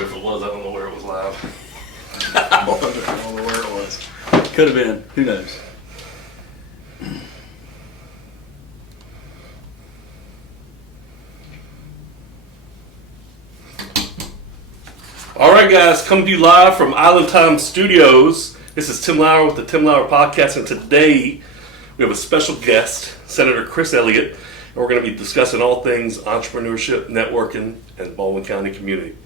if it was. I don't know where it was live. I don't know where it was. Could have been. Who knows? All right, guys, coming to you live from Island Time Studios. This is Tim Lauer with the Tim Lauer Podcast, and today we have a special guest, Senator Chris Elliot, and we're going to be discussing all things entrepreneurship, networking, and Baldwin County community.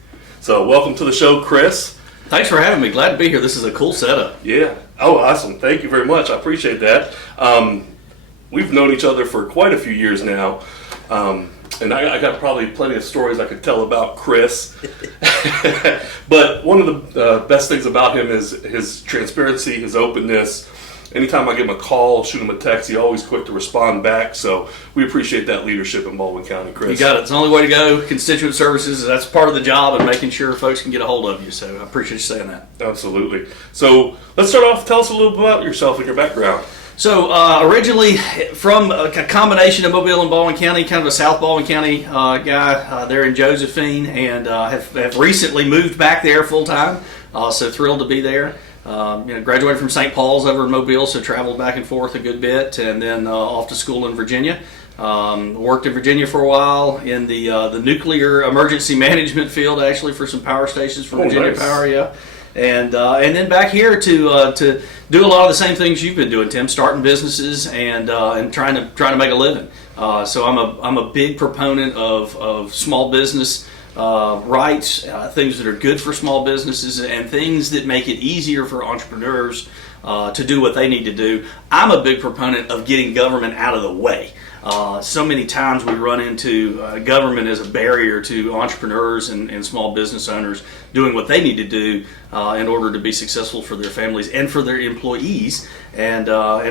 So, welcome to the show, Chris. Thanks for having me. Glad to be here. This is a cool setup. Yeah. Oh, awesome. Thank you very much. I appreciate that. We've known each other for quite a few years now. And I got probably plenty of stories I could tell about Chris. But one of the best things about him is his transparency, his openness. Anytime I give him a call, shoot him a text, he's always quick to respond back. So we appreciate that leadership in Baldwin County, Chris. You got it. It's the only way to go. Constituent services, that's part of the job and making sure folks can get a hold of you. So I appreciate you saying that. Absolutely. So let's start off. Tell us a little bit about yourself and your background. So originally from a combination of Mobile and Baldwin County, kind of a South Baldwin County guy there in Josephine, and have recently moved back there full time. So thrilled to be there. Graduated from St. Paul's over in Mobile, so traveled back and forth a good bit, and then off to school in Virginia. Worked in Virginia for a while in the nuclear emergency management field, actually, for some power stations for Virginia nice. Power, yeah. And then back here to do a lot of the same things you've been doing, Tim, starting businesses and trying to make a living. So I'm a big proponent of small business rights, things that are good for small businesses, and things that make it easier for entrepreneurs to do what they need to do. I'm a big proponent of getting government out of the way. So many times we run into government as a barrier to entrepreneurs and small business owners doing what they need to do in order to be successful for their families and for their employees and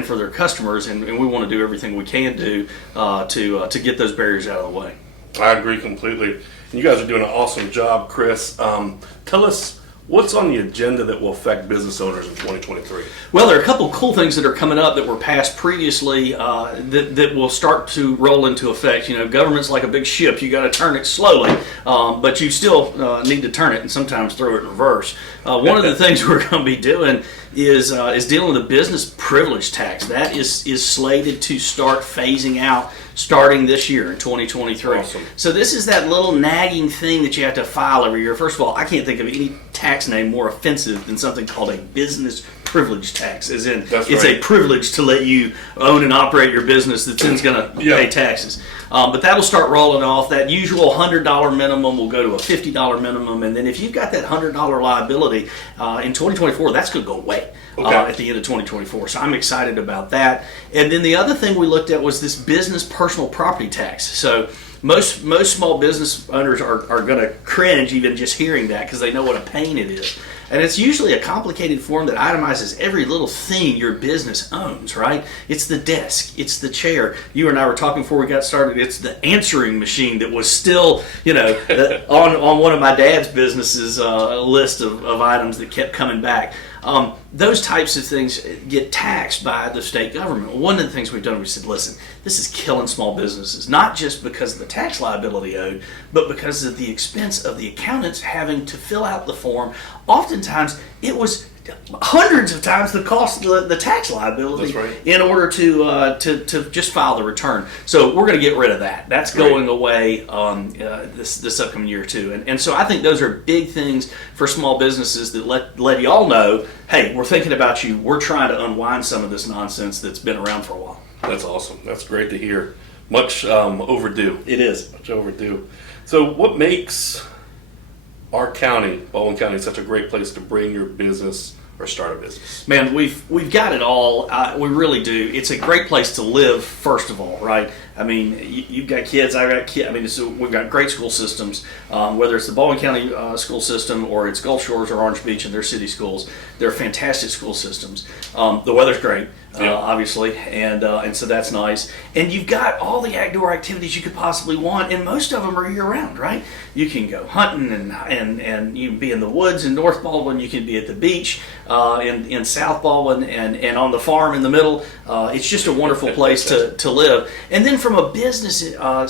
for their customers. And we want to do everything we can do to get those barriers out of the way. I agree completely. And you guys are doing an awesome job, Chris. Tell us what's on the agenda that will affect business owners in 2023? Well, there are a couple of cool things that are coming up that were passed previously that will start to roll into effect. You know, government's like a big ship. You got to turn it slowly, but you still need to turn it and sometimes throw it in reverse. One of the things we're going to be doing is dealing with the business privilege tax. That is slated to start phasing out starting this year in 2023. Awesome. So this is that little nagging thing that you have to file every year. First of all, I can't think of any tax name more offensive than something called a business privilege tax, as in it's a privilege to let you own and operate your business that's then going to pay taxes. But that'll start rolling off. That usual $100 minimum will go to a $50 minimum, and then if you've got that $100 liability in 2024, that's going to go away. At the end of 2024. So I'm excited about that. And then the other thing we looked at was this business personal property tax. So most small business owners are going to cringe even just hearing that because they know what a pain it is. And it's usually a complicated form that itemizes every little thing your business owns, right? It's the desk, it's the chair. You and I were talking before we got started. It's the answering machine that was still, on one of my dad's businesses, a list of items that kept coming back. Those types of things get taxed by the state government. One of the things we've done, we said, listen, this is killing small businesses, not just because of the tax liability owed, but because of the expense of the accountants having to fill out the form. Oftentimes, it was hundreds of times the cost of the tax liability in order to just file the return. So we're going to get rid of that. That's going away this upcoming year too. And so I think those are big things for small businesses that let y'all know, hey, we're thinking about you. We're trying to unwind some of this nonsense that's been around for a while. That's awesome. That's great to hear. Much overdue. It is. Much overdue. So what makes our county, Baldwin County, is such a great place to bring your business or start a business? Man, we've got it all. We really do. It's a great place to live, first of all, right? I mean, you've got kids, I've got kids. I mean, we've got great school systems, whether it's the Baldwin County school system or it's Gulf Shores or Orange Beach and their city schools. They're fantastic school systems. The weather's great, obviously, and so that's nice. And you've got all the outdoor activities you could possibly want, and most of them are year-round, right? You can go hunting and you can be in the woods in North Baldwin. You can be at the beach in South Baldwin and on the farm in the middle. It's just a wonderful place to live. And then from a business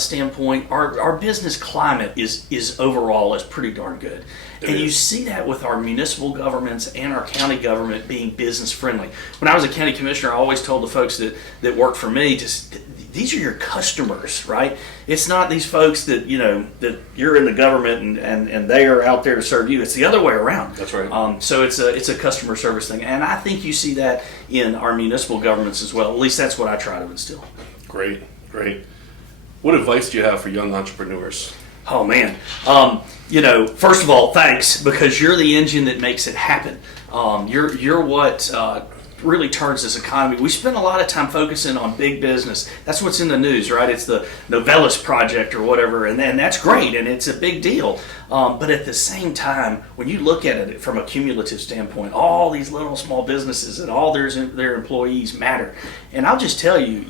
standpoint, our business climate is overall is pretty darn good. And you see that with our municipal governments and our county government being business friendly. When I was a county commissioner, I always told the folks that worked for me, these are your customers, right? It's not these folks that that you're in the government and they are out there to serve you. It's the other way around. That's right. So it's a customer service thing, and I think you see that in our municipal governments as well. At least that's what I try to instill. Great. What advice do you have for young entrepreneurs? Oh man, first of all, thanks, because you're the engine that makes it happen. You're what really turns this economy. We spend a lot of time focusing on big business. That's what's in the news, right? It's the Novelis project or whatever, and that's great, and it's a big deal. But at the same time, when you look at it from a cumulative standpoint, all these little small businesses and all their employees matter. And I'll just tell you,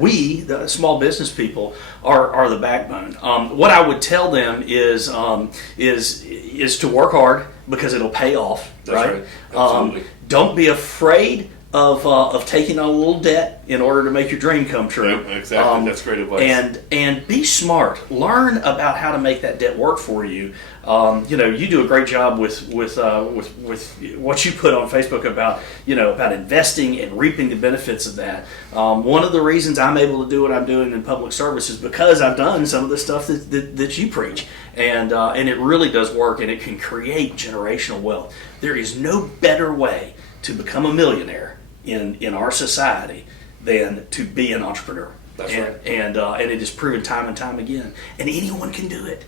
we, the small business people, are the backbone. What I would tell them is to work hard because it'll pay off. That's right? Absolutely. Don't be afraid of taking on a little debt in order to make your dream come true. Yeah, exactly. That's great advice. And be smart. Learn about how to make that debt work for you. You do a great job with what you put on Facebook about investing and reaping the benefits of that. One of the reasons I'm able to do what I'm doing in public service is because I've done some of the stuff that you preach, and it really does work, and it can create generational wealth. There is no better way to become a millionaire in our society than to be an entrepreneur. That's right. And it is proven time and time again. And anyone can do it.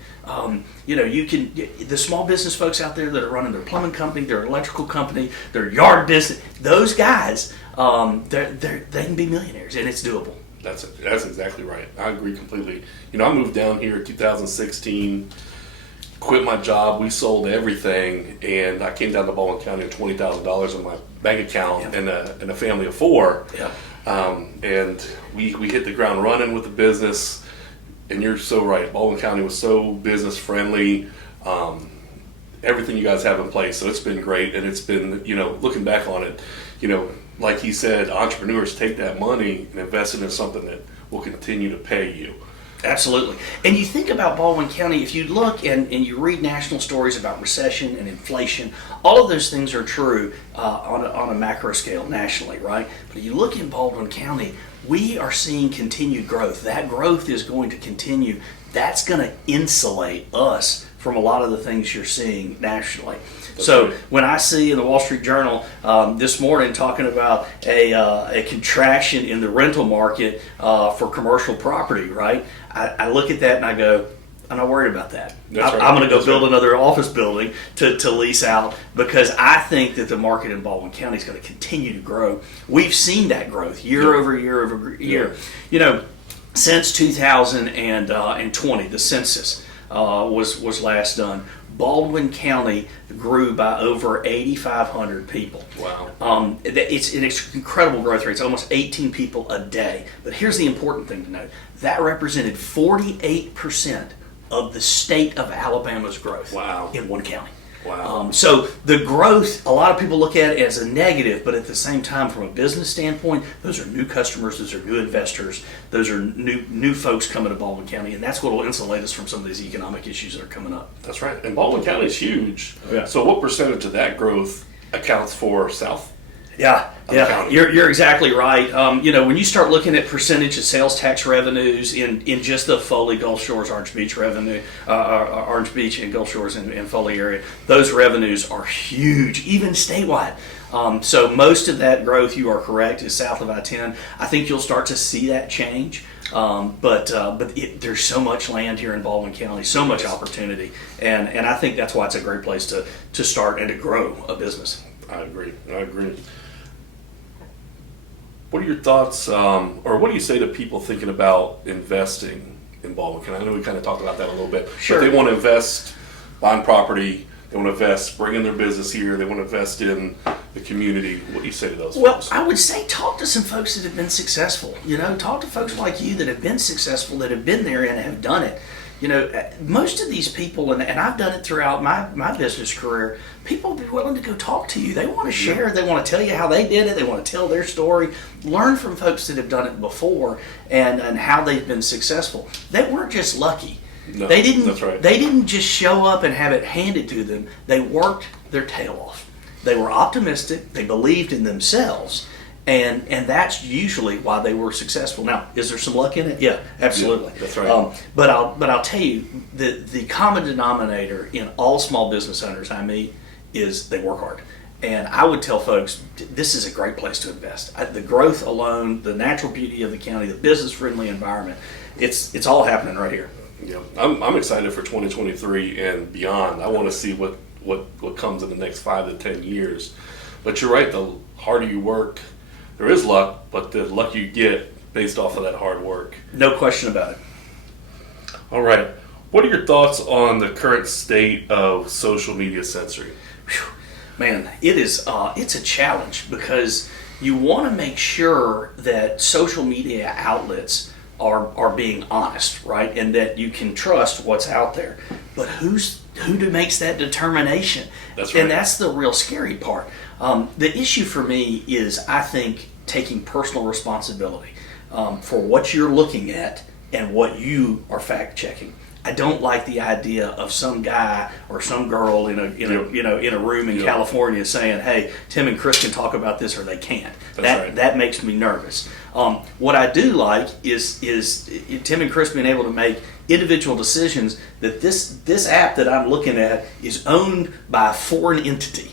You can, the small business folks out there that are running their plumbing company, their electrical company, their yard business, those guys, they can be millionaires, and it's doable. That's exactly right. I agree completely. I moved down here in 2016, quit my job. We sold everything, and I came down to Baldwin County with $20,000 in my bank account and a family of four. Yeah. And we hit the ground running with the business. And you're so right. Baldwin County was so business friendly. Everything you guys have in place, so it's been great. And it's been, looking back on it, like he said, entrepreneurs take that money and invest it in something that will continue to pay you. Absolutely. And you think about Baldwin County, if you look and you read national stories about recession and inflation, all of those things are true on a macro scale nationally, right? But you look in Baldwin County, we are seeing continued growth. That growth is going to continue. That's going to insulate us from a lot of the things you're seeing nationally. So when I see in the Wall Street Journal this morning talking about a contraction in the rental market for commercial property, right? I look at that and I go, I'm not worried about that. I'm going to go build another office building to lease out, because I think that the market in Baldwin County is going to continue to grow. We've seen that growth year over year over year. Since 2020, the census was last done. Baldwin County grew by over 8,500 people. Wow. It's an incredible growth rate. It's almost 18 people a day. But here's the important thing to note. That represented 48% of the state of Alabama's growth. Wow. In one county. Wow. So the growth, a lot of people look at it as a negative, but at the same time, from a business standpoint, those are new customers, those are new investors, those are new folks coming to Baldwin County, and that's what will insulate us from some of these economic issues that are coming up. That's right. And Baldwin County is huge. Yeah. So what percentage of that growth accounts for South? Yeah, you're exactly right. When you start looking at percentage of sales tax revenues in just the Foley, Gulf Shores, Orange Beach revenue, Orange Beach and Gulf Shores and Foley area, those revenues are huge, even statewide. So most of that growth, you are correct, is south of I-10. I think you'll start to see that change. But there's so much land here in Baldwin County, so much opportunity, and I think that's why it's a great place to start and to grow a business. I agree. What are your thoughts, or what do you say to people thinking about investing in Baldwin County? I know we kind of talked about that a little bit. Sure. But they want to invest, buying property, they want to invest, bringing their business here, they want to invest in the community. What do you say to those folks? Well, I would say talk to some folks that have been successful. Talk to folks like you that have been successful, that have been there and have done it. most of these people, and I've done it throughout my business career, people will be willing to go talk to you. They want to share. They want to tell you how they did it. They want to tell their story. Learn from folks that have done it before and how they've been successful. They weren't just lucky. No, they didn't. That's right. They didn't just show up and have it handed to them. They worked their tail off. They were optimistic. They believed in themselves. And that's usually why they were successful. Now, is there some luck in it? Yeah, absolutely. Yeah, that's right. But I'll tell you, the common denominator in all small business owners I meet is they work hard. And I would tell folks, this is a great place to invest. The growth alone, the natural beauty of the county, the business-friendly environment, it's all happening right here. Yeah, I'm excited for 2023 and beyond. I want to see what comes in the next 5 to 10 years. But you're right, the harder you work, there is luck, but the luck you get based off of that hard work. No question about it. All right. What are your thoughts on the current state of social media censoring? Whew. Man, it's a challenge because you want to make sure that social media outlets are being honest, right? And that you can trust what's out there. But who makes that determination? That's right. And that's the real scary part. The issue for me is, I think, taking personal responsibility for what you're looking at and what you are fact checking. I don't like the idea of some guy or some girl in a room in California saying, "Hey, Tim and Chris can talk about this," or they can't. That makes me nervous. What I do like is Tim and Chris being able to make individual decisions that this app that I'm looking at is owned by a foreign entity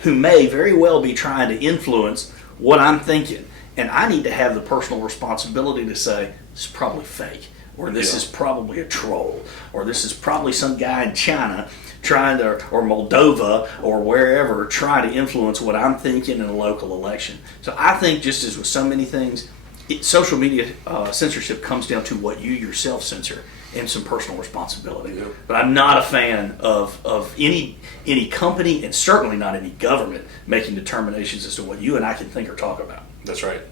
who may very well be trying to influence what I'm thinking, and I need to have the personal responsibility to say this is probably fake. Or this is probably a troll, or this is probably some guy in China trying to, or Moldova, or wherever, trying to influence what I'm thinking in a local election. So I think, just as with so many things, social media censorship comes down to what you yourself censor and some personal responsibility. Yeah. But I'm not a fan of any company, and certainly not any government, making determinations as to what you and I can think or talk about. That's right.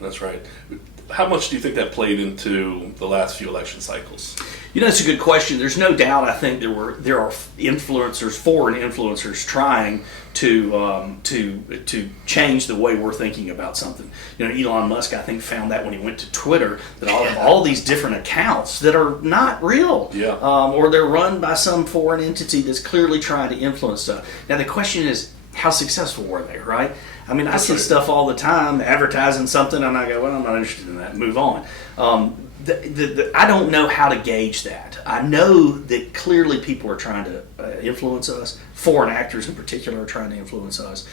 How much do you think that played into the last few election cycles? It's a good question. There's no doubt. I think there are influencers, foreign influencers, trying to change the way we're thinking about something. Elon Musk, I think, found that when he went to Twitter, that all these different accounts that are not real, or they're run by some foreign entity that's clearly trying to influence stuff. Now the question is, how successful were they, right? I mean, I see stuff all the time advertising something, and I go, well, I'm not interested in that. Move on. I don't know how to gauge that. I know that clearly people are trying to influence us. Foreign actors in particular are trying to influence us.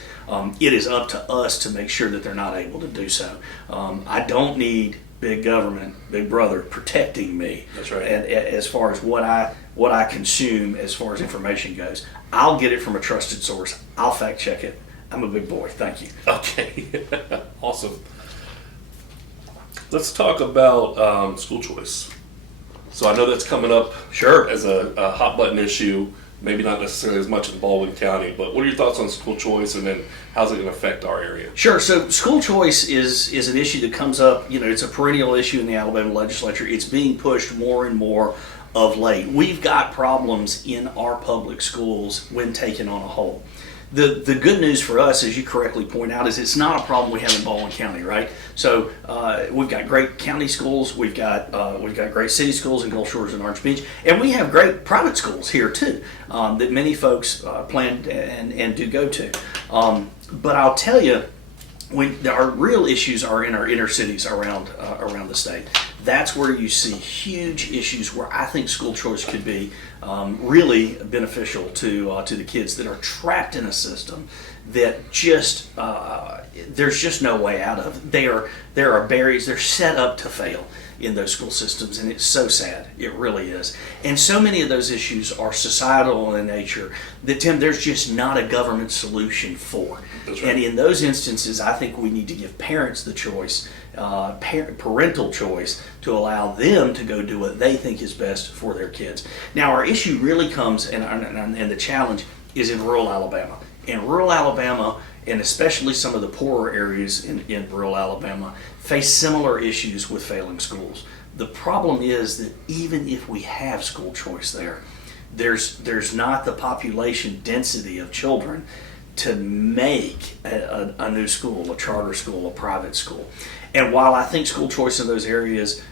It is up to us to make sure that they're not able to do so. I don't need big government, big brother, protecting me. That's right. As far as what I consume, as far as information goes, I'll get it from a trusted source. I'll fact check it. I'm a big boy. Thank you. Okay. Awesome. Let's talk about school choice. So I know that's coming up as a hot button issue, maybe not necessarily as much in Baldwin County, but what are your thoughts on school choice, and then how's it going to affect our area? Sure. So school choice is an issue that comes up, it's a perennial issue in the Alabama legislature. It's being pushed more and more of late. We've got problems in our public schools when taken on a whole. The good news for us, as you correctly point out, is it's not a problem we have in Baldwin County, right? So we've got great county schools, we've got great city schools in Gulf Shores and Orange Beach, and we have great private schools here too that many folks plan and do go to. But I'll tell you, our real issues are in our inner cities around the state. That's where you see huge issues where I think school choice could be really beneficial to the kids that are trapped in a system that just there's just no way out of. There are barriers. They're set up to fail in those school systems, and it's so sad. It really is. And so many of those issues are societal in nature that, Tim, there's just not a government solution for. That's right. And in those instances, I think we need to give parents the choice, parental choice, to allow them to go do what they think is best for their kids. Now, our issue really comes, and the challenge is in rural Alabama. In rural Alabama, and especially some of the poorer areas in rural Alabama, face similar issues with failing schools. The problem is that even if we have school choice there's not the population density of children to make a new school, a charter school, a private school. And while I think school choice in those areas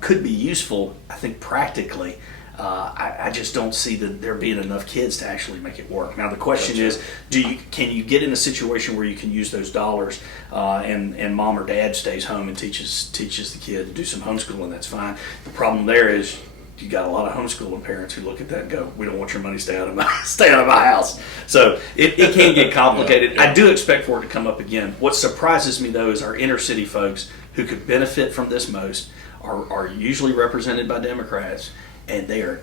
could be useful, I think practically, I just don't see that there being enough kids to actually make it work. Now the question is, can you get in a situation where you can use those dollars and mom or dad stays home and teaches the kid to do some homeschooling? That's fine. The problem there is you got a lot of homeschooling parents who look at that and go, "We don't want your money, stay out of my house." So it can get complicated. Yeah. I do expect for it to come up again. What surprises me though is our inner city folks who could benefit from this most are usually represented by Democrats, and they are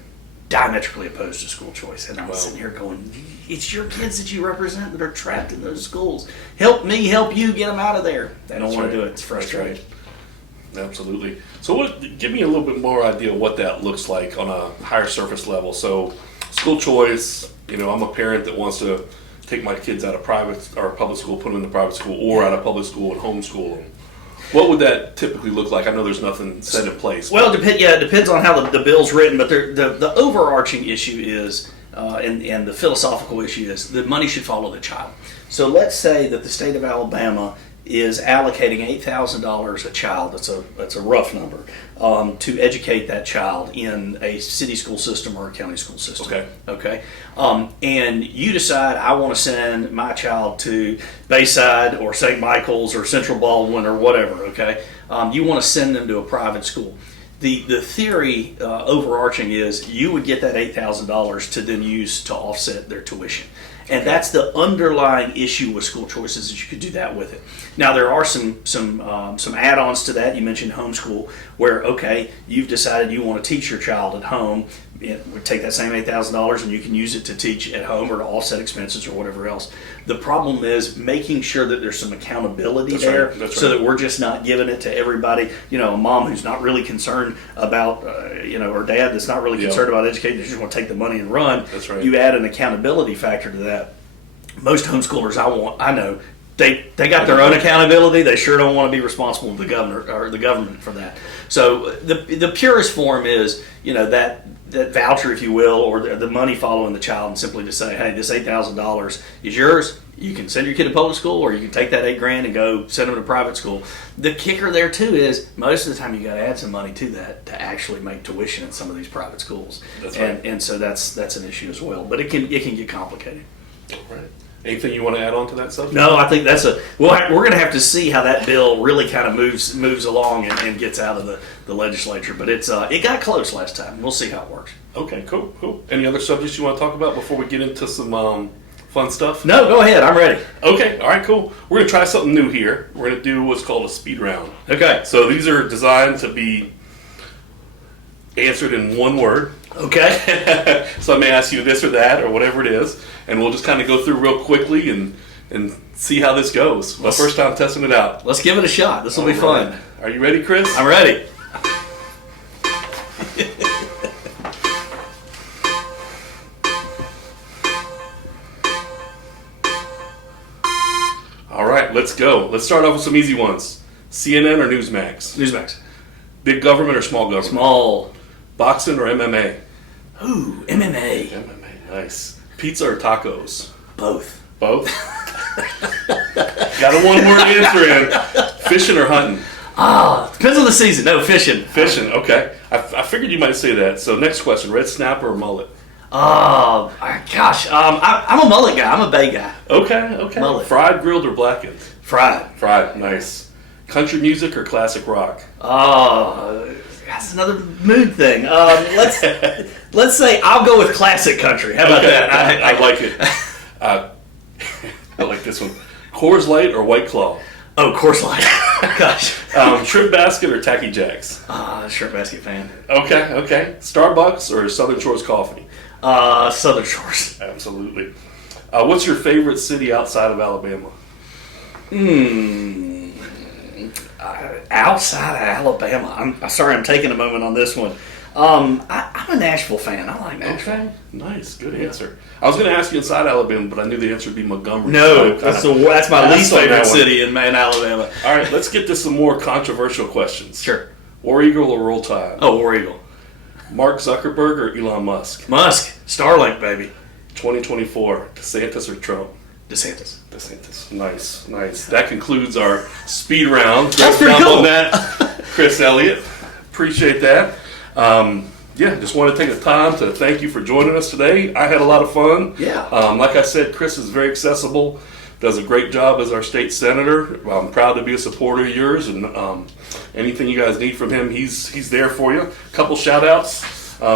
diametrically opposed to school choice. And I'm sitting here going, it's your kids that you represent that are trapped in those schools. Help me help you get them out of there. They don't want to do it. It's frustrating. Absolutely. So give me a little bit more idea of what that looks like on a higher surface level. So school choice, I'm a parent that wants to take my kids out of private or public school, put them in the private school, or out of public school and homeschool them. What would that typically look like? I know there's nothing set in place. Well, it depends on how the bill's written, but the overarching issue is, and the philosophical issue is, the money should follow the child. So let's say that the state of Alabama is allocating $8,000 a child, that's a rough number, to educate that child in a city school system or a county school system. Okay. And you decide, I want to send my child to Bayside or St. Michael's or Central Baldwin or whatever, okay? You want to send them to a private school. The theory overarching is you would get that $8,000 to then use to offset their tuition. And that's the underlying issue with school choices, is you could do that with it. Now there are some add-ons to that. You mentioned homeschool, where you've decided you want to teach your child at home. We take that same $8,000 and you can use it to teach at home or to offset expenses or whatever else. The problem is making sure that there's some accountability there, so that we're just not giving it to everybody. A mom who's not really concerned about, or dad that's not really concerned about educating, they just want to take the money and run. That's right. You add an accountability factor to that. Most homeschoolers I know, they got their own accountability. They sure don't want to be responsible to the governor or the government for that. So the purest form is, that voucher, if you will, or the money following the child, and simply to say, hey, this $8,000 is yours. You can send your kid to public school, or you can take that $8,000 and go send them to private school. The kicker there too is most of the time you got to add some money to that to actually make tuition in some of these private schools. That's right. And so that's an issue as well. But it can get complicated. Right. Anything you want to add on to that subject? No, I think we're going to have to see how that bill really kind of moves along and gets out of the legislature. But it got close last time. We'll see how it works. Okay, cool. Any other subjects you want to talk about before we get into some fun stuff? No, go ahead. I'm ready. Okay, all right, cool. We're going to try something new here. We're going to do what's called a speed round. Okay. So these are designed to be answered in one word. Okay. So I may ask you this or that or whatever it is, and we'll just kind of go through real quickly and see how this goes. My first time testing it out. Let's give it a shot. This will be fun. Are you ready, Chris? I'm ready. All right, let's go. Let's start off with some easy ones. CNN or Newsmax? Newsmax. Big government or small government? Small. Boxing or MMA? Ooh, MMA. MMA, nice. Pizza or tacos? Both. Both? Got a one-word answer in. Fishing or hunting? Depends on the season. No, fishing. Fishing, okay. I figured you might say that. So next question, red snapper or mullet? Oh, gosh. I'm a mullet guy. I'm a bay guy. Okay. Mullet. Fried, grilled, or blackened? Fried. Nice. Country music or classic rock? That's another mood thing. Let's say I'll go with classic country. How about that? I like it. I like this one. Coors Light or White Claw? Oh, Coors Light. Gosh. Shrimp basket or Tacky Jacks? Shrimp basket fan. Okay. Starbucks or Southern Shores Coffee? Southern Shores. Absolutely. What's your favorite city outside of Alabama? Outside of Alabama. I'm sorry, I'm taking a moment on this one. I'm a Nashville fan. I like Nashville. Okay, nice, good answer. I was going to ask you inside Alabama, but I knew the answer would be Montgomery. No, that's my least favorite that one. city in Alabama. All right, let's get to some more controversial questions. Sure. War Eagle or Roll Tide? Oh, War Eagle. Mark Zuckerberg or Elon Musk? Musk. Starlink, baby. 2024, DeSantis or Trump? DeSantis. DeSantis. Nice, nice. That concludes our speed round. That's Great pretty job cool. on that, Chris Elliott. Appreciate that. Yeah, just want to take the time to thank you for joining us today. I had a lot of fun. Yeah. Like I said, Chris is very accessible, does a great job as our state senator. I'm proud to be a supporter of yours, and anything you guys need from him, he's there for you. A couple shout outs.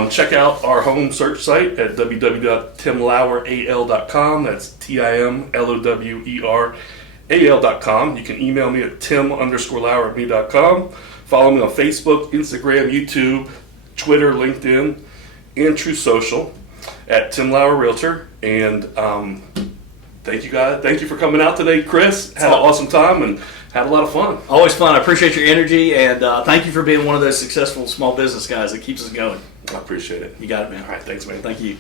Check out our home search site at www.timloweral.com. That's TIMLOWERAL.com. You can email me at tim_lower@me.com. Follow me on Facebook, Instagram, YouTube, Twitter, LinkedIn, and True Social at Tim Lauer Realtor. And thank you guys. Thank you for coming out today, Chris. Had an awesome time and had a lot of fun. Always fun. I appreciate your energy, and thank you for being one of those successful small business guys that keeps us going. I appreciate it. You got it, man. All right, thanks, man. Thank you.